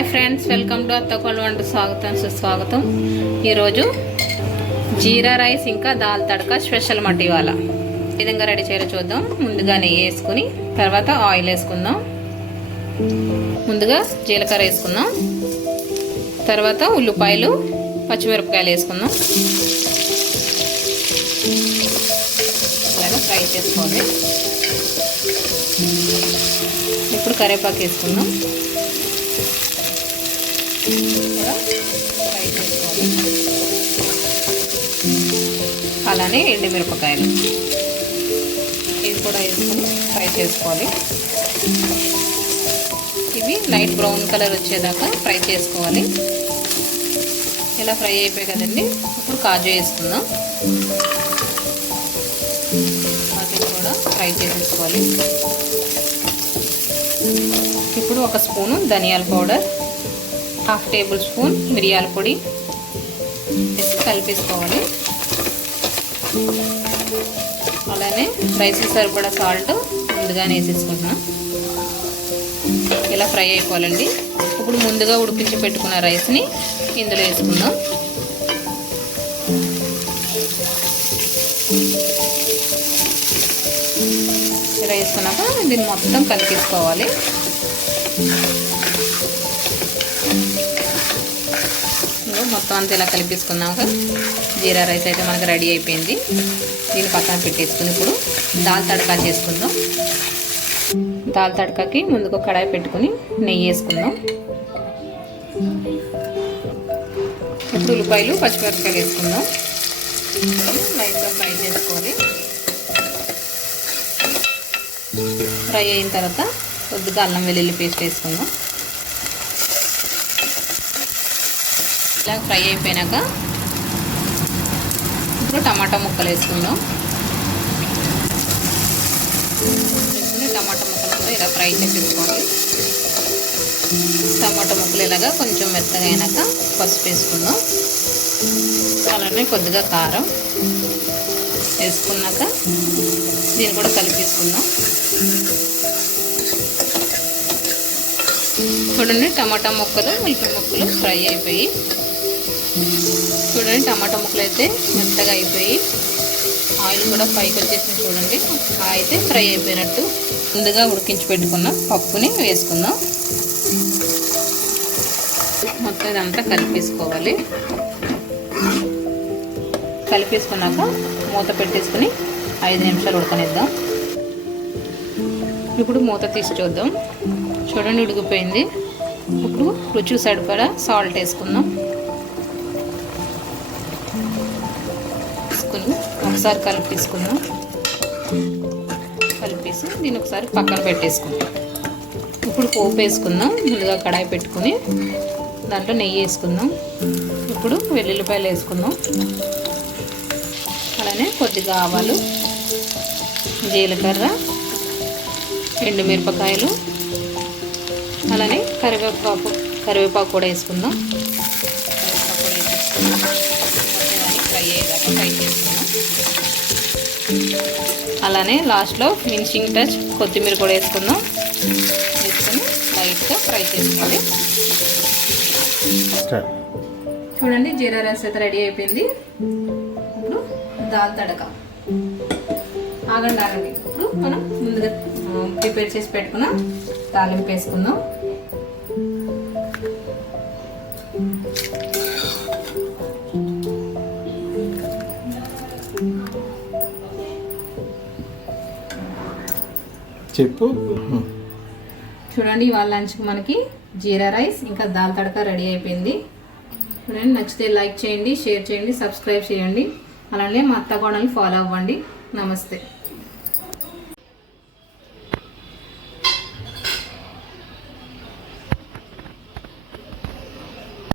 Hi friends, welcome to అత్తకోళ్ళ వంట స్వాగతం సుస్వాగతం. ఈరోజు జీరా రైస్ ఇంకా దాల్ తడక స్పెషల్ మట్టి ఇవాళ ఏ విధంగా రెడీ చేయాలో చూద్దాం. ముందుగా నెయ్యి వేసుకుని తర్వాత ఆయిల్ వేసుకుందాం. ముందుగా జీలకర్ర వేసుకుందాం, తర్వాత ఉల్లిపాయలు పచ్చిమిరపకాయలు వేసుకుందాం. అలాగే ఫ్రై చేసుకోవాలి. ఇప్పుడు కరివేపాకు వేసుకుందాం, ఫ్రై చేసుకోవాలి. అలానే ఎండుమిరపకాయలు ఇది కూడా వేసుకొని ఫ్రై చేసుకోవాలి. ఇవి లైట్ బ్రౌన్ కలర్ వచ్చేదాకా ఫ్రై చేసుకోవాలి. ఇలా ఫ్రై అయిపోయాయి కదండి. ఇప్పుడు కాజు వేసుకుందాం. కాజు కూడా ఫ్రై చేసేసుకోవాలి. ఇప్పుడు ఒక స్పూను ధనియాల పౌడర్, హాఫ్ టేబుల్ స్పూన్ మిరియాల పొడి వేసి కలిపేసుకోవాలి. అలానే రైస్కి సరిపడా సాల్ట్ ముందుగానే వేసేసుకుంటున్నాం. ఇలా ఫ్రై అయిపోవాలండి. ఇప్పుడు ముందుగా ఉడికించి పెట్టుకున్న రైస్ని ఇందులో వేసుకుందాం. ఇలా వేసుకున్నాక దీన్ని మొత్తం కలిపేసుకోవాలి. మొత్తం అంతా ఇలా కలిపేసుకున్నాక జీరా రైస్ అయితే మనకు రెడీ అయిపోయింది. దీన్ని పక్కన పెట్టేసుకుని ఇప్పుడు దాల్ తడకా చేసుకుందాం. దాల్ తడకాకి ముందుకు కడాయి పెట్టుకుని నెయ్యి వేసుకుందాం. ఇప్పుడు ఉల్లిపాయలు పచ్చిమిరపకాయలు వేసుకుందాం. లైట్గా ఫ్రై చేసుకోవాలి. ఫ్రై అయిన తర్వాత కొద్దిగా అల్లం వెల్లుల్లి పేస్ట్ వేసుకుందాం. ఇలా ఫ్రై అయిపోయినాక ఇప్పుడు టమాటా ముక్కలు వేసుకుందాం. వేసుకుని టమాటా ముక్కలు కూడా ఇలా ఫ్రై చేసేసుకోవాలి. టమాటా ముక్కలు ఇలాగా కొంచెం మెత్తగా అయినాక పసుపు వేసుకుందాం. అలానే కొద్దిగా కారం వేసుకున్నాక దీన్ని కూడా కలిపేసుకుందాం. చూడండి, టమాటా ముక్కలు ఉల్లిపాయ ముక్కలు ఫ్రై అయిపోయి, చూడండి టమాటా ముక్కలు అయితే మెత్తగా అయిపోయి ఆయిల్ కూడా పైకి వచ్చేసింది. చూడండి, అయితే ఫ్రై అయిపోయినట్టు. ముందుగా ఉడికించి పెట్టుకున్న పప్పుని వేసుకుందాం. మొత్తం ఇదంతా కలిపేసుకోవాలి. కలిపేసుకున్నాక మూత పెట్టేసుకుని 5 నిమిషాలు ఉడకనిద్దాం. ఇప్పుడు మూత తీసి చూద్దాం. చూడండి, ఉడికిపోయింది. ఇప్పుడు రుచి సరిపడా సాల్ట్ వేసుకుందాం. వేసుకుని ఒకసారి కలిపేసుకుందాం. కలిపేసి దీన్ని ఒకసారి పక్కన పెట్టేసుకుందాం. ఇప్పుడు పోపు వేసుకుందాం. ముందుగా కడాయి పెట్టుకుని దాంట్లో నెయ్యి వేసుకుందాం. ఇప్పుడు వెల్లుల్లిపాయలు వేసుకుందాం. అలానే కొద్దిగా ఆవాలు, జీలకర్ర, ఎండుమిరపకాయలు, అలానే కరివేపాకు కూడా వేసుకుందాం. కరివేపాకు కూడా వేసుకుందాం. ఫ్రై అయ్యేదాకా ఫ్రై చేసుకుందాం. అలానే లాస్ట్లో ఫినిషింగ్ టచ్ కొత్తిమీర కూడా వేసుకుందాం. వేసుకొని లైట్గా ఫ్రై చేసుకోవాలి. చూడండి, జీరా రైస్ అయితే రెడీ అయిపోయింది. ఇప్పుడు దాల్ తడక ఆగండి. ఇప్పుడు మనం ముందుగా ప్రిపేర్ చేసి పెట్టుకున్న తాలింపు వేసుకుందాం. చెప్పు. చూడండి, ఇవాళ లంచ్కి మనకి జీరా రైస్ ఇంకా దాల్ తడక రెడీ అయిపోయింది. చూడండి, నచ్చితే లైక్ చేయండి, షేర్ చేయండి, సబ్స్క్రైబ్ చేయండి. అలానే మా అత్త కోడల్ని ఫాలో అవ్వండి. నమస్తే.